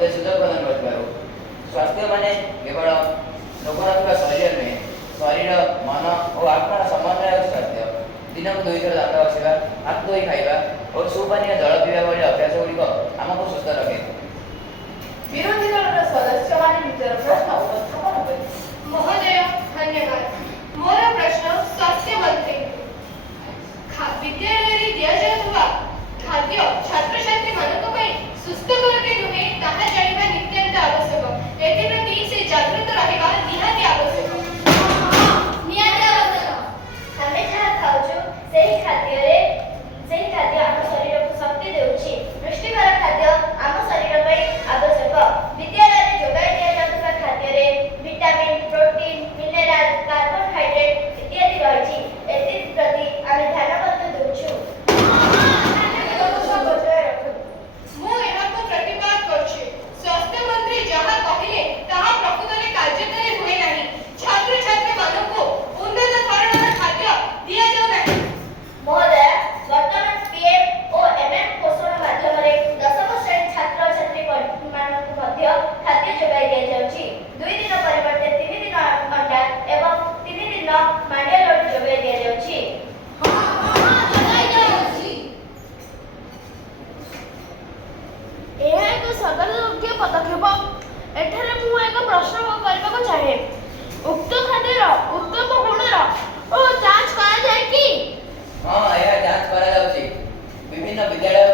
ମୋତେ ସୁଯୋଗ ପ୍ରଦାନ କରିଥିବାରୁ। ସ୍ୱାସ୍ଥ୍ୟ ମାନେ କେବଳ ଲୋକର ଥିବା ଶରୀର ନୁହେଁ, ଶରୀର ମନ ଓ ଆତ୍ମାର ସମନ୍ୱୟ ହେଉଛି ସ୍ୱାସ୍ଥ୍ୟ। ଦିନକୁ 2 ଥର ଦାନ୍ତ ଘଷିବା, ହାତ ଧୋଇ ଖାଇବା ଓ ସୁପାନୀୟ ଜଳ ପିଇବା ଭଳି ଅଭ୍ୟାସ ଗୁଡ଼ିକ ଆମକୁ ସୁସ୍ଥ ରଖେ। ବିରୋଧୀ ଦଳର ସଦସ୍ୟମାନେ ନିଜର ପ୍ରଶ୍ନ ଉପସ୍ଥାପନ କଲେ। ମହୋଦୟ, ଧନ୍ୟବାଦ। ମୋର ପ୍ରଶ୍ନ ସ୍ୱାସ୍ଥ୍ୟ ମନ୍ତ୍ରୀଙ୍କୁ। ବିଦ୍ୟାଳୟରେ ଦିଆଯାଉଥିବା ଖାଦ୍ୟ ଛାତ୍ରଛାତ୍ରୀମାନଙ୍କ ପାଇଁ ସୁସ୍ଥକର କି ନୁହେଁ ତାହା ଜାଣିବା ନିତ୍ୟାନ୍ତ ଆବଶ୍ୟକ। ଏଥିପ୍ରତି ସେ ଜାଗୃତ ରହିବା ନିହାତି ଆବଶ୍ୟକ। ନିହାତି ଆବଶ୍ୟକ। ଆମେ ଯାହା ଖାଉଛୁ ସେହି ଖାଦ୍ୟ ଆମ ଶରୀରକୁ ଶକ୍ତି ଦେଉଛି। ପୁଷ୍ଟିକର ଖାଦ୍ୟ ଆମ ଶରୀର ପାଇଁ ଆବଶ୍ୟକ। ବିଦ୍ୟାଳୟରେ ଯୋଗାଇ ଦିଆଯାଉଥିବା ଖାଦ୍ୟରେ ଭିଟାମିନ୍, ପ୍ରୋଟିନ୍, ମିନେରାଲ, କାର୍ବୋହାଇଡ୍ରେଟ୍ ଇତ୍ୟାଦି ରହିଛି। ଏଥିପ୍ରତି ଆମେ ଧ୍ୟାନ ମଧ୍ୟ ଦେଉଛୁ। ମୁଁ ଏହାକୁ ପ୍ରତିବାଦ କରୁଛି। ସ୍ୱାସ୍ଥ୍ୟ ମନ୍ତ୍ରୀ ଯାହା କହିଲେ ତାହା ପ୍ରକୃତରେ କାର୍ଯ୍ୟକାରୀ ହୁଏ ନାହିଁ। ଛାତ୍ରଛାତ୍ରୀମାନଙ୍କୁ ଉନ୍ନତ ଧରଣର ଖାଦ୍ୟ ଦିଆଯାଉ ନାହିଁ। ମହୋଦୟ, ବର୍ତ୍ତମାନ PM ଓ MM ପୋଷଣ ମାଧ୍ୟମରେ 10ମ ଶ୍ରେଣୀ ଛାତ୍ରଛାତ୍ରୀମାନଙ୍କୁ ମଧ୍ୟ ଖାଦ୍ୟ ଯୋଗାଇ ଦିଆଯାଉଛି। 2 ଦିନ ପରିବର୍ତ୍ତେ 3 ଦିନ ଅଣ୍ଡା ଏବଂ 3 ଦିନ ମାଣ୍ଡିଆ ଲଡୁ ଯୋଗାଇ ଦିଆଯାଉଛି। ଏହା ଏକ ସରକାରଯୋଗ୍ୟ ପଦକ୍ଷେପ। ଏଠାରେ ମୁଁ ଏକ ପ୍ରଶ୍ନ କରିବାକୁ ଚାହେଁ। ଉକ୍ତ ଖାଦ୍ୟର ଉତ୍ତମ ଗୁଣର ଓ ଯାଞ୍ଚ କରାଯାଏ କି? ହଁ, ଏହା ଯାଞ୍ଚ କରାଯାଉଛି। ବିଭିନ୍ନ ବିଦ୍ୟାଳୟ